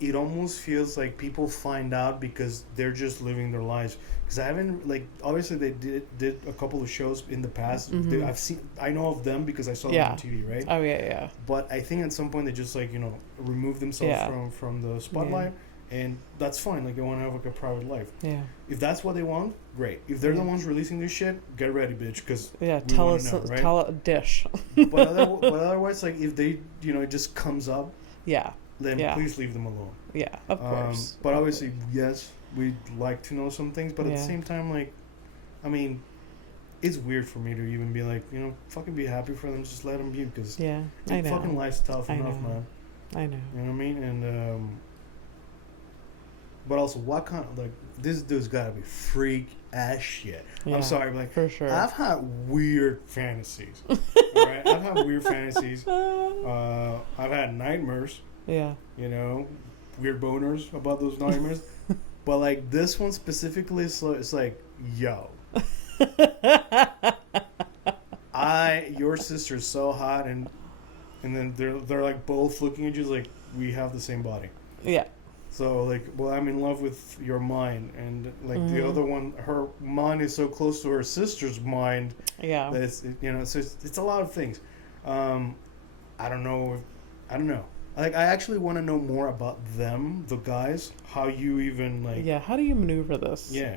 It almost feels like people find out because they're just living their lives. Because I haven't obviously they did a couple of shows in the past. Mm-hmm. I know of them because I saw them on TV, right? Oh yeah. But I think at some point they just remove themselves from the spotlight, and that's fine. Like they want to have like a private life. Yeah. If that's what they want, great. If they're the ones releasing this shit, get ready, bitch. Because tell us, right? Tell a dish. but otherwise, like if they it just comes up. Yeah. Then please leave them alone. Yeah, of course. But obviously, yes, we'd like to know some things. But at the same time, it's weird for me to even be like, fucking be happy for them. Just let them be. Because I know. Fucking life's tough enough, man. I know. You know what I mean? And, but also, what kind of, this dude's gotta be freak ass shit. Yeah, I'm sorry, for sure. I've had weird fantasies. Alright? I've had weird fantasies. I've had nightmares. Yeah. Weird boners about those nightmares. But this one specifically, it's like, yo. Your sister's so hot, and then they're like both looking at you like, we have the same body. Yeah. So I'm in love with your mind, and the other one, her mind is so close to her sister's mind. Yeah. That it's a lot of things. I don't know. Like, I actually want to know more about them, the guys. How you even like? Yeah. How do you maneuver this? Yeah.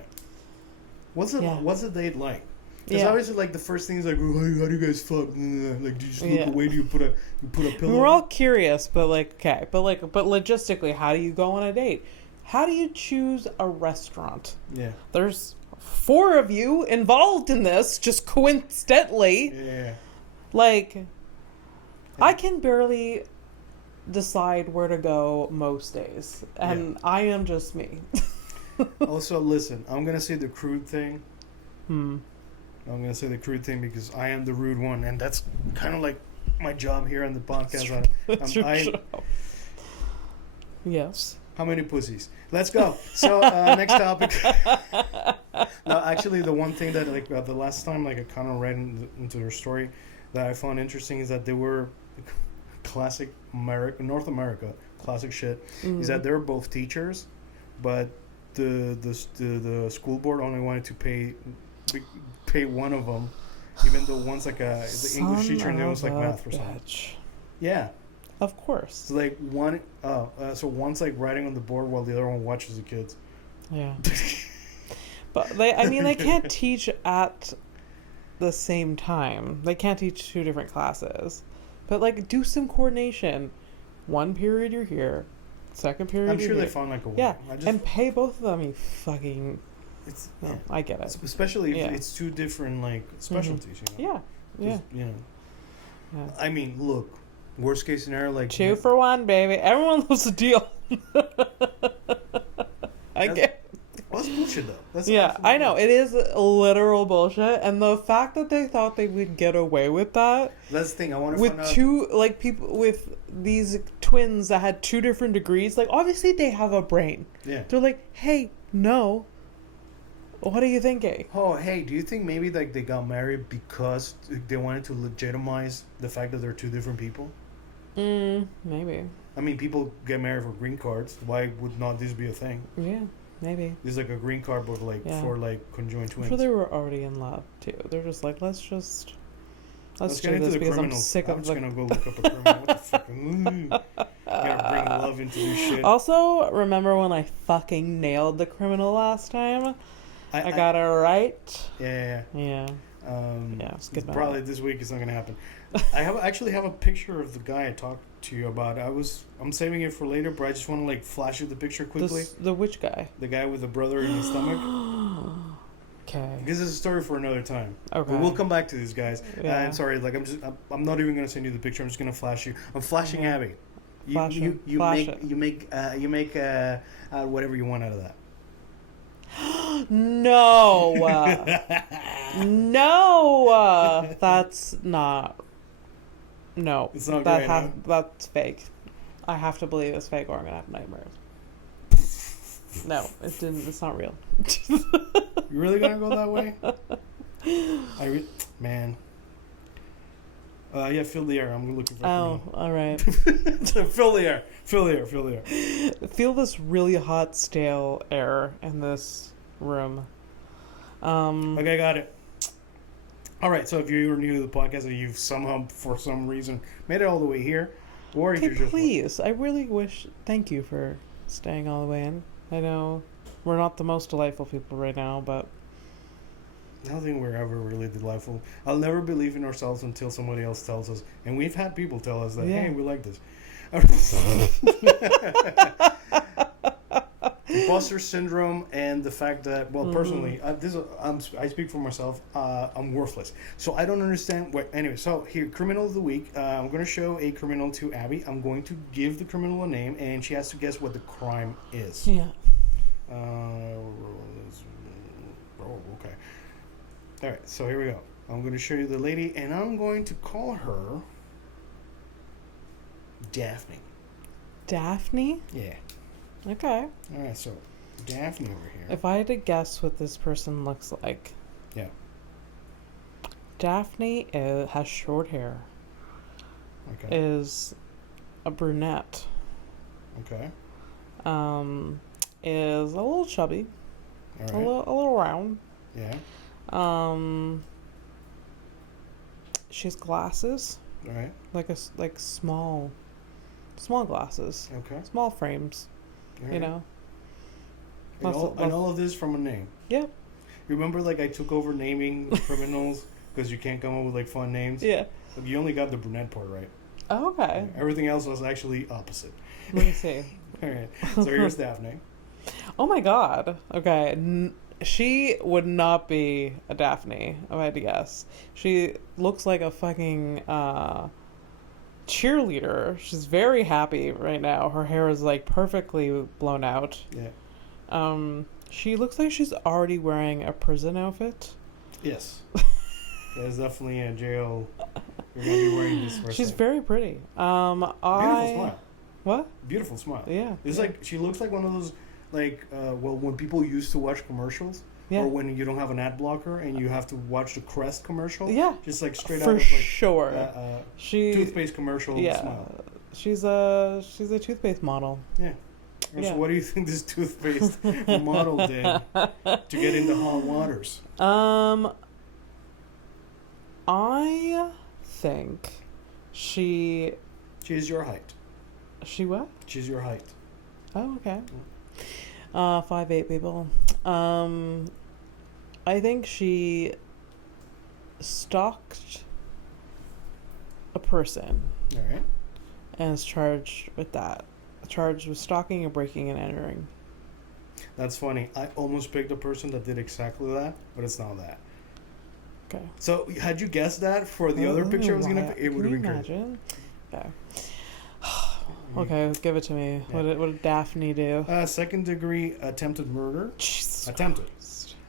What's it? Yeah. What's the date like? Because obviously, like the first thing is like, oh, how do you guys fuck? Like, do you just look away? Do you put a pillow? We're all curious, but like, okay, but logistically, how do you go on a date? How do you choose a restaurant? Yeah. There's 4 of you involved in this, just coincidentally. Yeah. Like, I can barely decide where to go most days, and I am just me. Also, listen, I'm gonna say the crude thing. I'm gonna say the crude thing because I am the rude one, and that's kind of like my job here on the podcast. That's your job. Yes. How many pussies? Let's go. So next topic. No, actually, the one thing that like the last time like I kind of read into their story that I found interesting is that they were classic North America classic shit. Is that they were both teachers, but the school board only wanted to pay one of them, even though one's like the English teacher and the other's like math or something. Yeah. Of course. So like so one's like writing on the board while the other one watches the kids. Yeah. But they can't teach at the same time. They can't teach 2 different classes. But like, do some coordination. One period you're here, second period. I'm sure they found like a way. Yeah, and pay both of them. You fucking. I get it. Especially if it's 2 different like specialties. You know? Yeah. You know. Yeah. I mean, look. Worst case scenario, like 2 for 1, baby. Everyone loves a deal. I get. Well, that's bullshit, though. That's I know it is literal bullshit, and the fact that they thought they would get away with that. That's the thing. I want to with find out. 2 like people with these twins that had 2 different degrees. Like, obviously they have a brain. Yeah. They're like, hey, no. What are you thinking? Oh, hey, do you think maybe like they got married because they wanted to legitimize the fact that they're 2 different people? Maybe. I mean, people get married for green cards. Why would not this be a thing? Yeah, maybe. It's like a green card, but like for like conjoined twins. I'm sure they were already in love too. They're just like, let's do get into this the because criminals. I'm sick of. I'm just gonna go look up a criminal. What the fuck? Gotta bring love into this shit. Also, remember when I fucking nailed the criminal last time? I got it right. Yeah. It's good. Probably this week it's not gonna happen. I actually have a picture of the guy I talked to you about. I'm saving it for later, but I just want to like flash you the picture quickly. The which guy? The guy with the brother in his stomach. Okay. This is a story for another time. Okay. But we'll come back to these guys. Yeah. I'm sorry. Like I'm not even gonna send you the picture. I'm just gonna flash you. I'm flashing Abby. You make whatever you want out of that. No. No. That's not. No. It's not great. That's fake. I have to believe it's fake or I'm gonna have nightmares. No, it didn't. It's not real. You really gonna go that way? Man. Fill the air. I'm looking for. Oh, all right. Fill the air. Fill the air. Feel this really hot, stale air in this room. Okay, got it. All right. So if you're new to the podcast and you've somehow, for some reason, made it all the way here, or if you're just please, I really wish. Thank you for staying all the way in. I know we're not the most delightful people right now, but. I don't think we're ever really delightful. I'll never believe in ourselves until somebody else tells us. And we've had people tell us that, hey, we like this. Imposter syndrome and the fact that, well, personally, I speak for myself. I'm worthless. So I don't understand what. Anyway, so here, criminal of the week. I'm going to show a criminal to Abby. I'm going to give the criminal a name, and she has to guess what the crime is. Yeah. Okay. All right, so here we go. I'm going to show you the lady, and I'm going to call her Daphne. Daphne? Yeah. Okay. All right, so Daphne over here. If I had to guess what this person looks like. Yeah. Daphne has short hair. Okay. Is a brunette. Okay. Is a little chubby. All right. A little round. Yeah. She has glasses. All right. Like small small glasses. Okay. Small frames. Right. You know. And all of this from a name. Yep. Remember, like, I took over naming criminals because you can't come up with, like, fun names? Yeah. Like, you only got the brunette part right. Oh, okay. Everything else was actually opposite. Let me see. All right. So here's Daphne. Oh, my God. Okay. She would not be a Daphne, if I had to guess. She looks like a fucking cheerleader. She's very happy right now. Her hair is, like, perfectly blown out. Yeah. She looks like she's already wearing a prison outfit. Yes. There's definitely a jail. You're going to be wearing this for She's very pretty. Beautiful smile. What? Beautiful smile. Yeah. It's like, she looks like one of those, like, when people used to watch commercials. Yeah. Or when you don't have an ad blocker and you have to watch the Crest commercial. Yeah. Just like straight for out of like sure. Toothpaste commercial smile. She's a toothpaste model. Yeah. So what do you think this toothpaste model did to get into hot waters? I think she's your height. She what? She's your height. Oh, okay. 5'8" people. I think she stalked a person. All right. And is charged with that. Charged with stalking and breaking and entering. That's funny. I almost picked a person that did exactly that, but it's not that. Okay. So, had you guessed that for the other picture I was going to... It would have been imagine? Okay. Okay, give it to me. Yeah. What did Daphne do? Second degree attempted murder. Jesus attempted.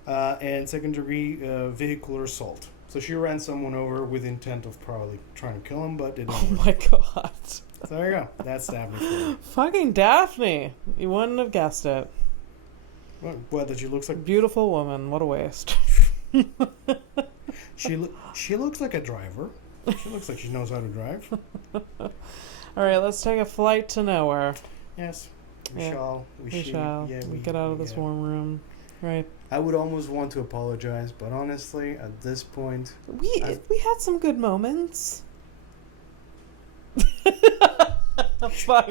And second degree vehicular assault. So she ran someone over with intent of probably trying to kill him, but didn't. Oh my God. So there you go. That's Daphne. Fucking Daphne. You wouldn't have guessed it. What, that she looks like... Beautiful woman. What a waste. She looks like a driver. She looks like she knows how to drive. All right, let's take a flight to nowhere. Yes. We shall. Yeah, we get out of this warm room. Right. I would almost want to apologize, but honestly, at this point... We had some good moments. Fuck.